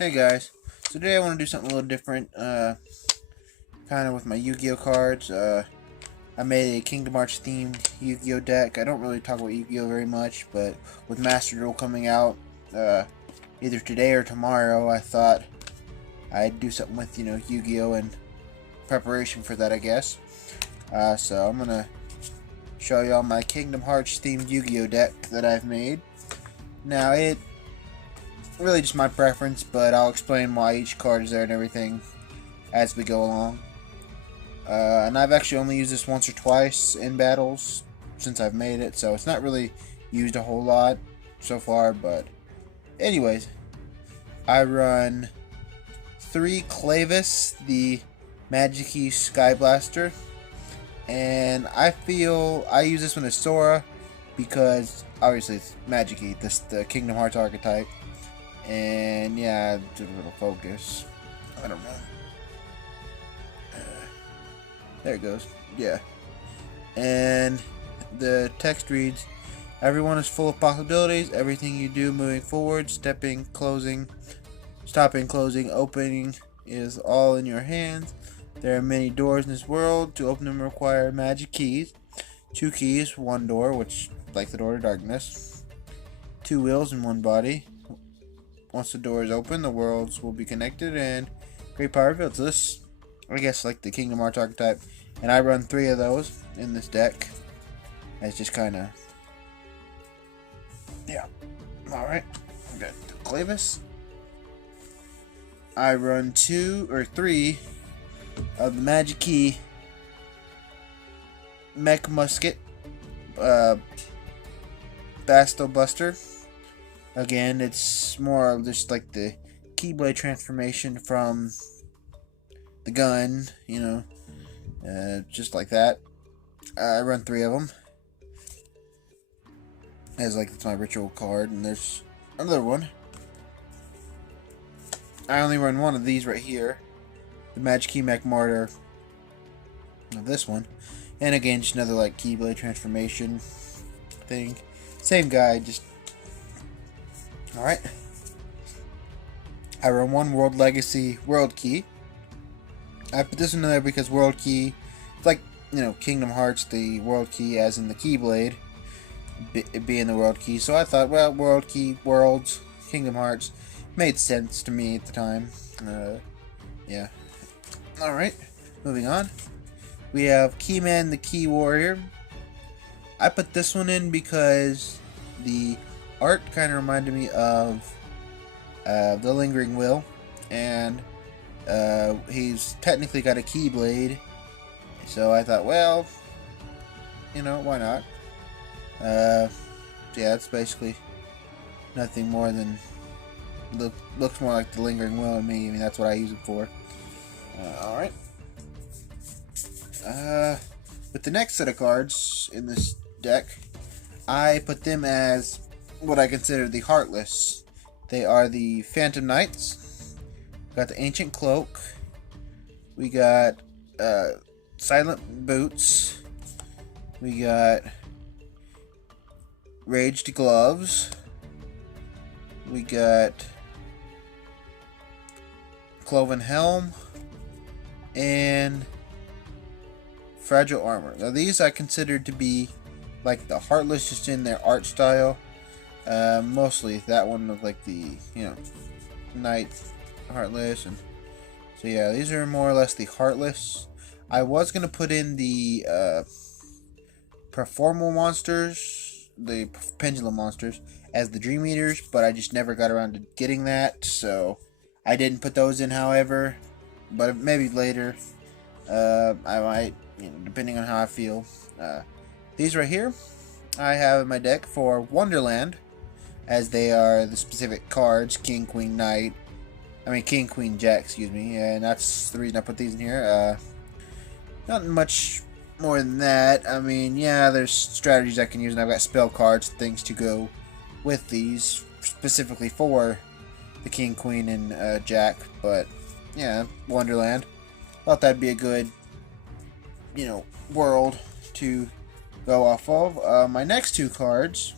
Hey guys, so today I want to do something a little different, kind of with my Yu-Gi-Oh cards. I made a Kingdom Hearts themed Yu-Gi-Oh deck. I don't really talk about Yu-Gi-Oh very much, but with Master Duel coming out, either today or tomorrow, I thought I'd do something with, Yu-Gi-Oh in preparation for that, I guess. So I'm gonna show y'all my Kingdom Hearts themed Yu-Gi-Oh deck that I've made. Now, it really just my preference, but I'll explain why each card is there and everything as we go along. And I've actually only used this once or twice in battles since I've made it, so it's not really used a whole lot so far, but anyways, I run 3 Clavis, the Magic-y Sky Blaster, and I feel I use this one as Sora because obviously it's Magic-y, the Kingdom Hearts archetype. And yeah, do a little focus. I don't know. There it goes. Yeah. And the text reads, "Everyone is full of possibilities. Everything you do moving forward, stepping, closing, stopping, closing, opening is all in your hands. There are many doors in this world. To open them require magic keys. 2 keys, 1 door, which like the door to darkness. 2 wheels in 1 body. Once the door is open, the worlds will be connected and great power revealed." So this, I guess, like the Kingdom Hearts archetype. And I run 3 of those in this deck. It's just kind of, yeah. Alright, we got the Clavis. I run 2 or 3 of the Magic Key Mech Musket Basto Buster. Again, it's more just like the Keyblade transformation from the gun, just like that. I run 3 of them. As like it's my ritual card, and there's another one. I only run 1 of these right here, the Magic Key Mech Martyr of this one, and again just another like Keyblade transformation thing. Same guy, just. Alright. I run 1 World Legacy World Key. I put this in there because World Key, it's like, Kingdom Hearts, the World Key, as in the Keyblade, being the World Key. So I thought, well, World Key, Worlds, Kingdom Hearts, made sense to me at the time. Yeah. Alright, moving on. We have Keyman, the Key Warrior. I put this one in because the art kind of reminded me of the Lingering Will, and he's technically got a Keyblade, so I thought, well, why not? Yeah, it's basically nothing more than looks more like the Lingering Will to me. I mean, that's what I use it for. Alright. With the next set of cards in this deck, I put them as what I consider the Heartless. They are the Phantom Knights. Got the Ancient Cloak. We got Silent Boots. We got Raged Gloves. We got Cloven Helm. And Fragile Armor. Now these I consider to be like the Heartless, just in their art style. Mostly that one of like the, Knight Heartless, and so yeah, these are more or less the Heartless. I was gonna put in the Performal monsters, the Pendulum monsters, as the Dream Eaters, but I just never got around to getting that, so I didn't put those in. However, but maybe later, I might, depending on how I feel. These right here, I have in my deck for Wonderland, as they are the specific cards, King, Queen, Knight. King, Queen, Jack, excuse me. And that's the reason I put these in here. Not much more than that. Yeah, there's strategies I can use, and I've got spell cards, things to go with these, specifically for the King, Queen, and Jack. But, yeah, Wonderland. Thought that'd be a good, world to go off of. My next 2 cards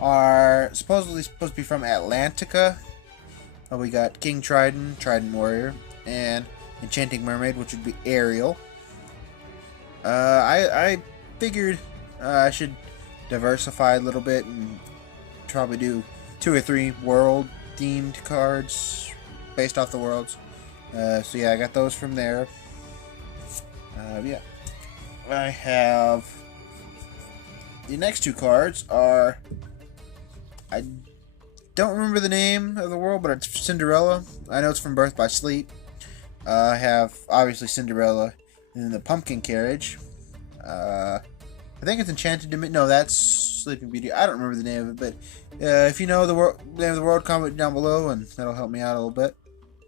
are supposed to be from Atlantica, We got King Trident, Trident Warrior, and Enchanting Mermaid, which would be Ariel. I figured I should diversify a little bit and probably do 2 or 3 world themed cards based off the worlds. So yeah, I got those from there. Yeah, I have the next 2 cards are, I don't remember the name of the world, but it's Cinderella. I know it's from Birth by Sleep. I have obviously Cinderella, and then the Pumpkin Carriage. I think it's Enchanted Dimension. No, that's Sleeping Beauty. I don't remember the name of it, but if you know the name of the world, comment down below, and that'll help me out a little bit.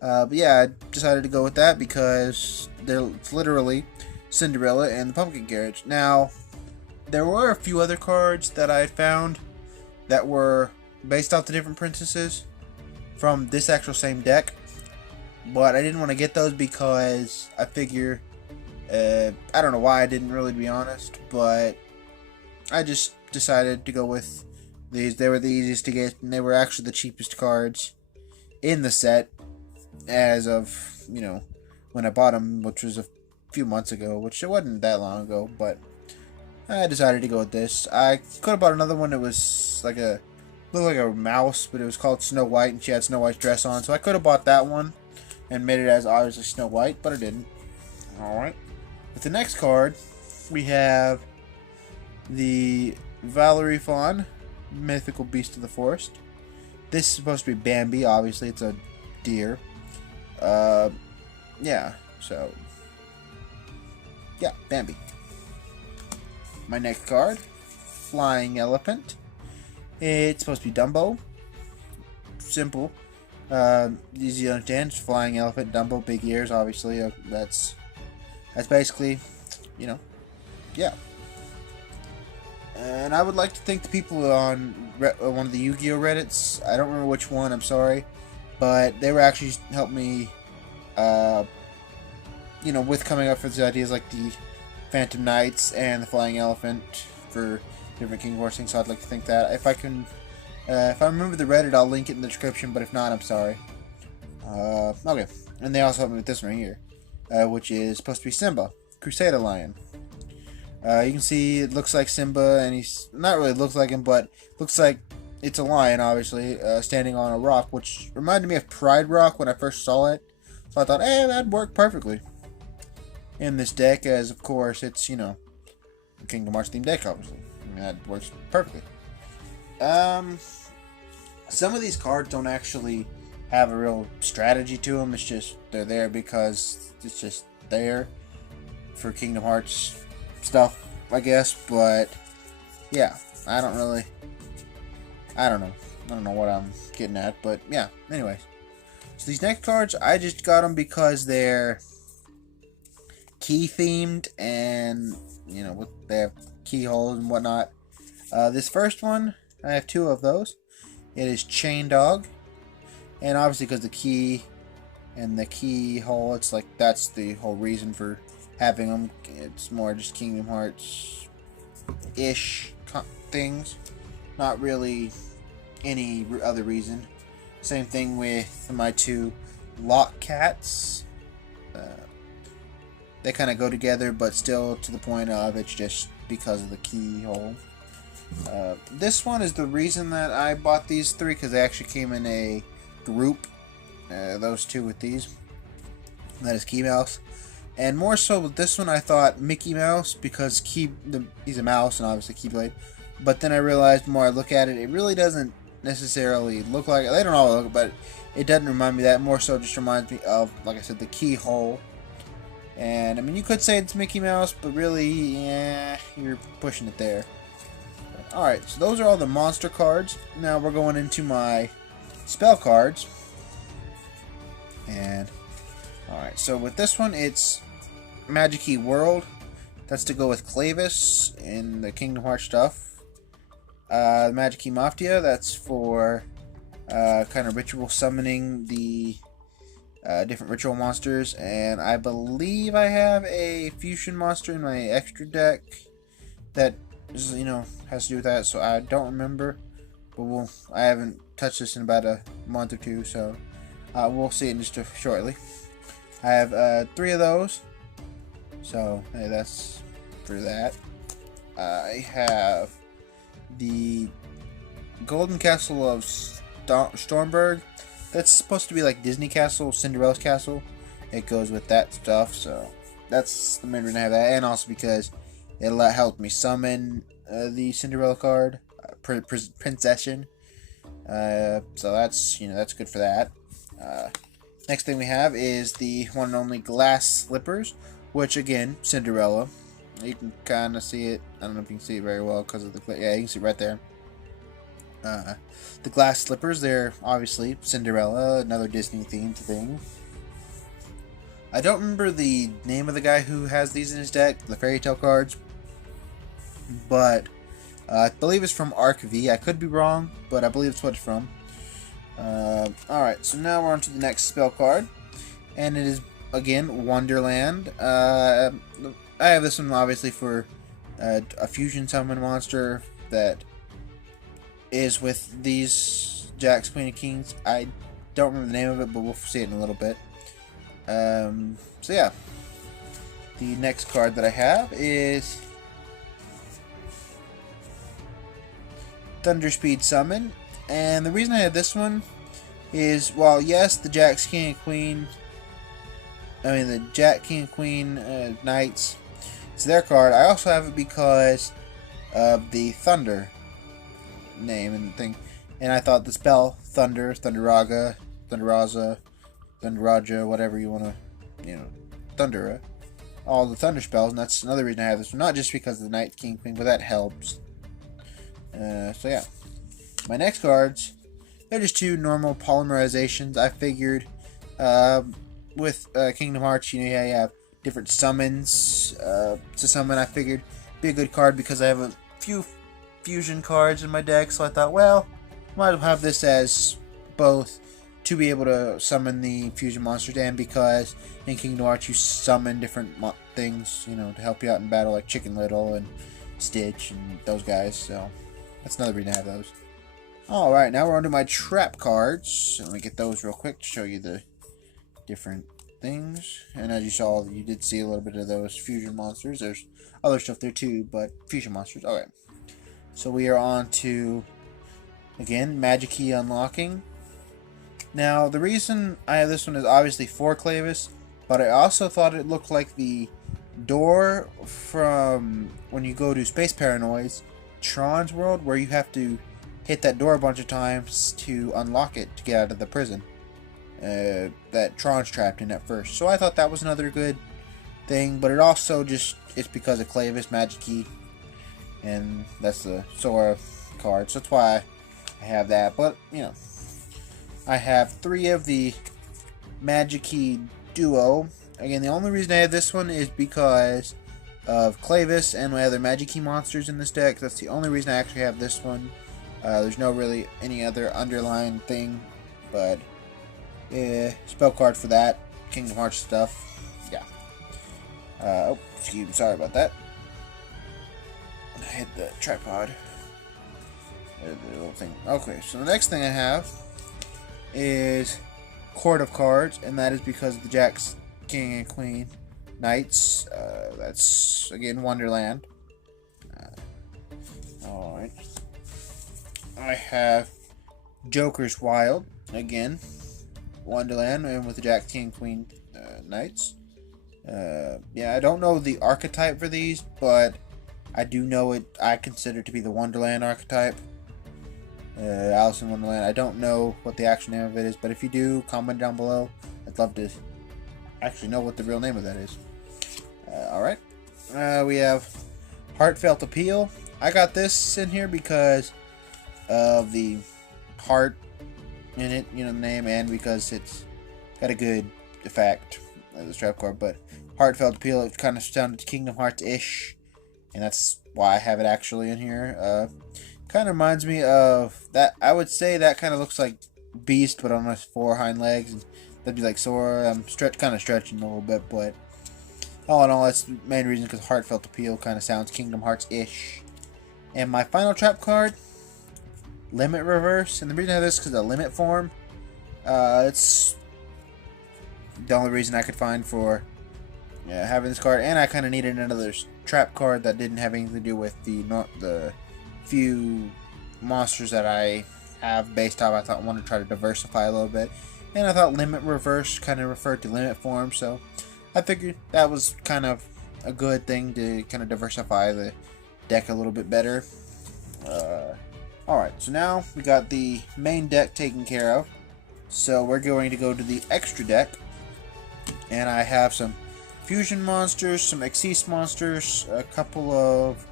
But yeah, I decided to go with that because it's literally Cinderella and the Pumpkin Carriage. Now, there were a few other cards that I had found that were based off the different princesses from this actual same deck, but I didn't want to get those because I figure, I don't know why I didn't really, to be honest, but I just decided to go with these. They were the easiest to get, and they were actually the cheapest cards in the set as of, you know, when I bought them, which was a few months ago, which it wasn't that long ago, but I decided to go with this. I could have bought another one that was like looked like a mouse, but it was called Snow White, and she had Snow White's dress on, so I could have bought that one and made it as obviously Snow White, but I didn't. Alright. With the next card, we have the Valerie Fawn, mythical beast of the forest. This is supposed to be Bambi, obviously it's a deer. Yeah, so yeah, Bambi. My next card, Flying Elephant. It's supposed to be Dumbo. Simple. Easy to understand. Flying elephant, Dumbo, big ears, obviously. That's basically, you know, yeah. And I would like to thank the people on one of the Yu-Gi-Oh Reddits. I don't remember which one, I'm sorry. But they were actually helping me, you know, with coming up with these ideas like the Phantom Knights and the Flying Elephant for different King Horse things. So I'd like to thank that. If I can, if I remember the Reddit, I'll link it in the description. But if not, I'm sorry. Okay. And they also helped me with this one right here, which is supposed to be Simba, Crusader Lion. You can see it looks like Simba, and he's not really looks like him, but looks like it's a lion, obviously, standing on a rock, which reminded me of Pride Rock when I first saw it. So I thought, hey, that'd work perfectly in this deck, as of course it's, you know, a Kingdom Hearts themed deck, obviously. I mean, that works perfectly. Some of these cards don't actually have a real strategy to them. It's just they're there because it's just there for Kingdom Hearts stuff, I guess. But yeah, I don't know what I'm getting at, but yeah, anyways. So these next cards, I just got them because they're key themed, and you know, they have keyholes and whatnot. This first one, I have 2 of those. It is Chain Dog, and obviously because the key and the keyhole, it's like that's the whole reason for having them. It's more just Kingdom Hearts ish things, not really any other reason. Same thing with my 2 Lock Cats. They kind of go together, but still to the point of it's just because of the keyhole. This one is the reason that I bought these 3, because they actually came in a group. Those 2 with these. That is Key Mouse. And more so with this one, I thought Mickey Mouse, because he's a mouse and obviously Keyblade. But then I realized the more I look at it, it really doesn't necessarily look like it. They don't all look, but it doesn't remind me that. More so just reminds me of, like I said, the keyhole. And I mean, you could say it's Mickey Mouse, but really, yeah, you're pushing it there. Alright, so those are all the monster cards. Now we're going into my spell cards. And alright, so with this one, it's Magic Key World. That's to go with Clavis in the Kingdom Hearts stuff. Magic Key Mafia, that's for kind of ritual summoning the different ritual monsters. And I believe I have a fusion monster in my extra deck that is, you know, has to do with that. So I don't remember, but I haven't touched this in about a month or 2, so We'll see it just shortly. I have 3 of those. So, hey, that's for that. I have the Golden Castle of Stormberg. That's supposed to be like Disney Castle, Cinderella's castle. It goes with that stuff, so that's the main reason I have that. And also because it helped me summon the Cinderella card, Princession. So that's good for that. Next thing we have is the one and only glass slippers, which again, Cinderella. You can kind of see it. I don't know if you can see it very well because of the yeah, you can see it right there. The glass slippers, they're obviously Cinderella, another Disney themed thing. I don't remember the name of the guy who has these in his deck, the fairy tale cards, but I believe it's from Arc V. I could be wrong, but I believe it's what it's from. Alright, so now we're on to the next spell card, and it is, again, Wonderland. I have this one, obviously, for a fusion summon monster that is with these Jacks, Queen, and Kings. I don't remember the name of it, but we'll see it in a little bit. So yeah, the next card that I have is Thunderspeed Summon, and the reason I have this one is, while yes, the Jacks, King, and Queen, the Jack, King, and Queen Knights, it's their card. I also have it because of the Thunder name and thing, and I thought the spell Thunder, Thunderaga, Thunderaza, Thunderaja, whatever you want to, Thundera, all the Thunder spells, and that's another reason I have this one. Not just because of the Knight, King, Queen, but that helps. So yeah, my next cards, they're just 2 normal polymerizations. I figured with Kingdom Hearts, you have different summons to summon. I figured it'd be a good card because I have a few fusion cards in my deck, so I thought, well, might as well have this as both to be able to summon the fusion monsters, and because in Kingdom Hearts you summon different things, to help you out in battle, like Chicken Little and Stitch and those guys, so that's another reason I have those. Alright, now we're on to my trap cards. So let me get those real quick to show you the different things. And as you saw, you did see a little bit of those fusion monsters. There's other stuff there too, but fusion monsters. Alright, so we are on to, again, Magic Key Unlocking. Now, the reason I have this one is obviously for Clavis, but I also thought it looked like the door from when you go to Space Paranoids, Tron's World, where you have to hit that door a bunch of times to unlock it to get out of the prison that Tron's trapped in at first. So I thought that was another good thing, but it also it's because of Clavis, Magic Key, and that's the Sora card, so that's why I have that. But, I have 3 of the Magic Key Duo. Again, the only reason I have this one is because of Clavis and my other Magic Key monsters in this deck. That's the only reason I actually have this one. There's no really any other underlying thing, but spell card for that. Kingdom Hearts stuff. Yeah. Oh, excuse me, sorry about that. I hit the tripod. The little thing. Okay, so the next thing I have is Court of Cards, and that is because of the Jacks, King, and Queen Knights. That's, again, Wonderland. Alright. I have Joker's Wild, again, Wonderland, and with the Jack, King, Queen Knights. Yeah, I don't know the archetype for these, but I do know it. I consider it to be the Wonderland archetype. Alice in Wonderland. I don't know what the actual name of it is, but if you do, comment down below. I'd love to actually know what the real name of that is. Alright. We have Heartfelt Appeal. I got this in here because of the heart in it, the name, and because it's got a good effect as a trap card. But Heartfelt Appeal, it kind of sounded Kingdom Hearts-ish, and that's why I have it actually in here. Kind of reminds me of that. I would say that kind of looks like Beast, but on his 4 hind legs. And that'd be like Sora. I'm kind of stretching a little bit, but all in all, that's the main reason, because Heartfelt Appeal kind of sounds Kingdom Hearts-ish. And my final trap card, Limit Reverse. And the reason I have this is because of the limit form. It's the only reason I could find for having this card, and I kind of needed another trap card that didn't have anything to do with the few monsters that I have based off. I thought I wanted to try to diversify a little bit, and I thought Limit Reverse kind of referred to Limit Form, so I figured that was kind of a good thing to kind of diversify the deck a little bit better. Alright, so now we got the main deck taken care of, so we're going to go to the extra deck, and I have some fusion monsters, some Xyz monsters, a couple of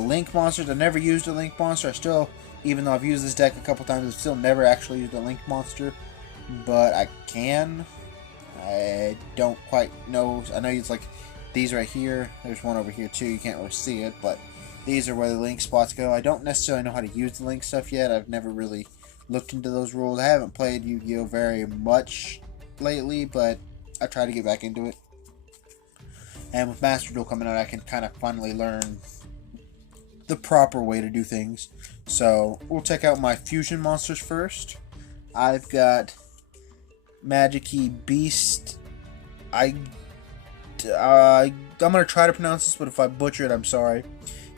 link monsters. I never used a link monster. I still, even though I've used this deck a couple times, I've still never actually used a link monster, but I can. I don't quite know. I know it's like these right here. There's one over here too. You can't really see it, but these are where the link spots go. I don't necessarily know how to use the link stuff yet. I've never really looked into those rules. I haven't played Yu-Gi-Oh! Very much lately, but I try to get back into it. And with Master Duel coming out, I can kind of finally learn the proper way to do things. So we'll check out my fusion monsters first. I've got Magic-y Beast. I'm going to try to pronounce this, but if I butcher it, I'm sorry.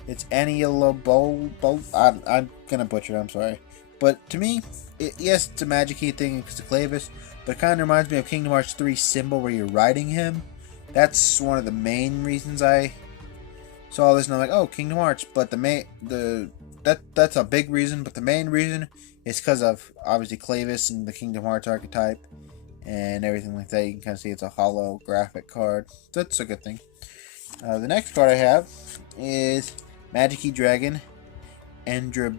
It's Anilobo. I'm going to butcher it, I'm sorry. But to me, yes, it's a Magic-y thing because of Clavis, but it kind of reminds me of Kingdom Hearts 3 Symbol where you're riding him. That's one of the main reasons I saw this, and I'm like, oh, Kingdom Hearts. But that's a big reason, but the main reason is because of obviously Clavis and the Kingdom Hearts archetype and everything like that. You can kind of see it's a holographic card. So that's a good thing. The next card I have is Magic-y Dragon Andrabimi.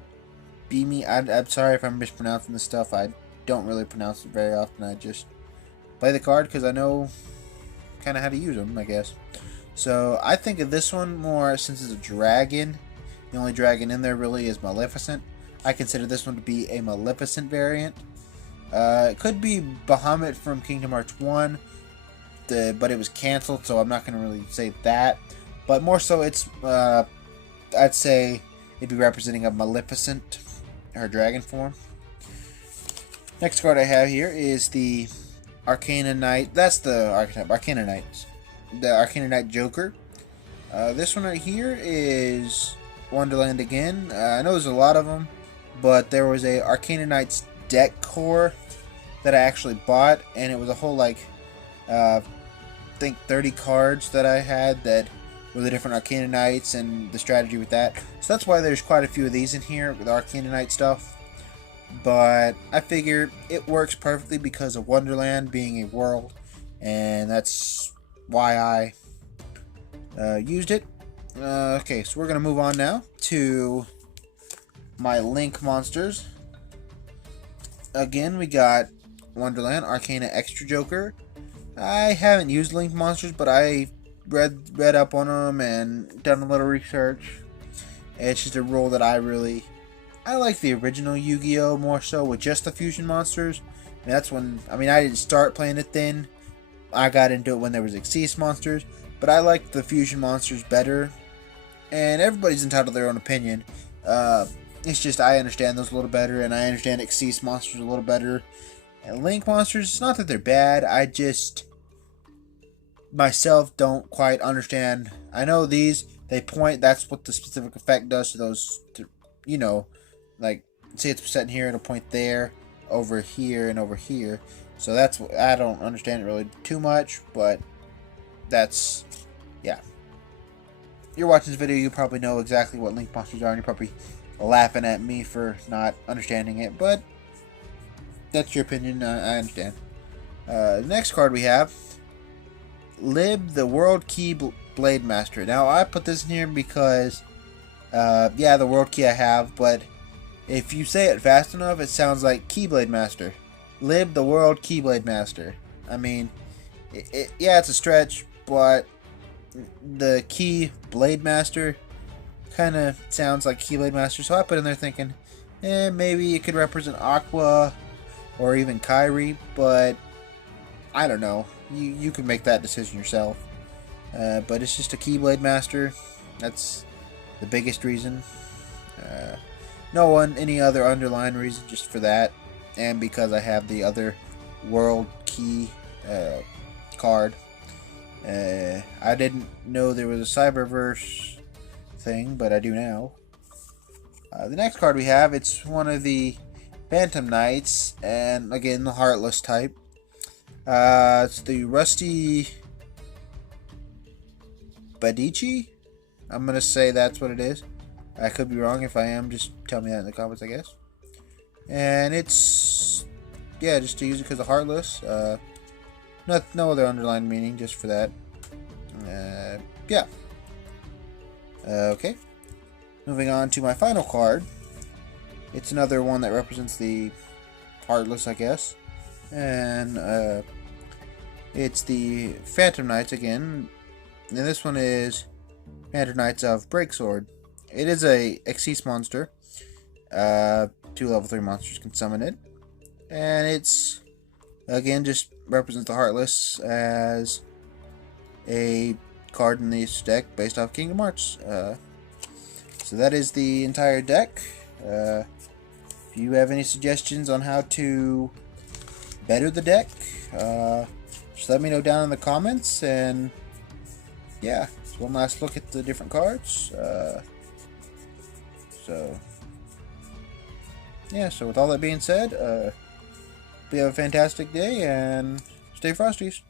I'm sorry if I'm mispronouncing this stuff. I don't really pronounce it very often. I just play the card because I know kind of how to use them, I guess. So I think of this one more since it's a dragon. The only dragon in there really is Maleficent. I consider this one to be a Maleficent variant. It could be Bahamut from Kingdom Hearts 1, but it was cancelled, so I'm not going to really say that. But more so, it's I'd say it'd be representing a Maleficent, her dragon form. Next card I have here is the Arcana Knight. That's the archetype, Arcana Knights. The Arcana Knight Joker. This one right here is Wonderland again. I know there's a lot of them, but there was a Arcana Knights deck core that I actually bought, and it was a whole like I think 30 cards that I had that were the different Arcana Knights and the strategy with that. So that's why there's quite a few of these in here with Arcana Knight stuff. But I figure it works perfectly because of Wonderland being a world, and that's why I used it. Okay, so we're going to move on now to my Link monsters. Again, we got Wonderland, Arcana Extra Joker. I haven't used Link monsters, but I read up on them and done a little research. It's just a rule that I like the original Yu-Gi-Oh! More so with just the fusion monsters. And that's when, I didn't start playing it then. I got into it when there was Xyz monsters. But I like the fusion monsters better. And everybody's entitled to their own opinion. It's just I understand those a little better, and I understand Xyz monsters a little better. And Link monsters, it's not that they're bad. I just myself don't quite understand. I know these, they point, that's what the specific effect does to those, you know, like, say it's set in here, it'll point there, over here, and over here. So that's what, I don't understand it really too much, but that's, yeah. You're watching this video, you probably know exactly what Link monsters are, and you're probably laughing at me for not understanding it, but that's your opinion, I understand. The next card we have, Lib, the World Key Blade Master. Now, I put this in here because, yeah, the World Key I have, but if you say it fast enough, it sounds like Keyblade Master. Lib, the World Keyblade Master. I mean, yeah, it's a stretch, but the Key Blade Master kind of sounds like Keyblade Master, so I put in there thinking, maybe it could represent Aqua or even Kyrie, but I don't know. You can make that decision yourself. But it's just a Keyblade Master. That's the biggest reason. Any other underlying reason, just for that. And because I have the other World Key card. I didn't know there was a Cyberverse thing, but I do now. The next card we have, it's one of the Phantom Knights, and again the Heartless type. It's the Rusty Badici. I'm gonna say that's what it is. I could be wrong. If I am, just tell me that in the comments, I guess. And it's, yeah, just to use it because of Heartless. No other underlying meaning, just for that. Yeah. Okay. Moving on to my final card. It's another one that represents the Heartless, I guess. And it's the Phantom Knights again. And this one is Phantom Knights of Breaksword. It is a Xyz monster. 2 level 3 monsters can summon it. And it's, again, just represents the Heartless as a card in this deck based off Kingdom Hearts. So that is the entire deck. If you have any suggestions on how to better the deck, just let me know down in the comments. And yeah, so one last look at the different cards. So yeah, so with all that being said, we have a fantastic day and stay frosties.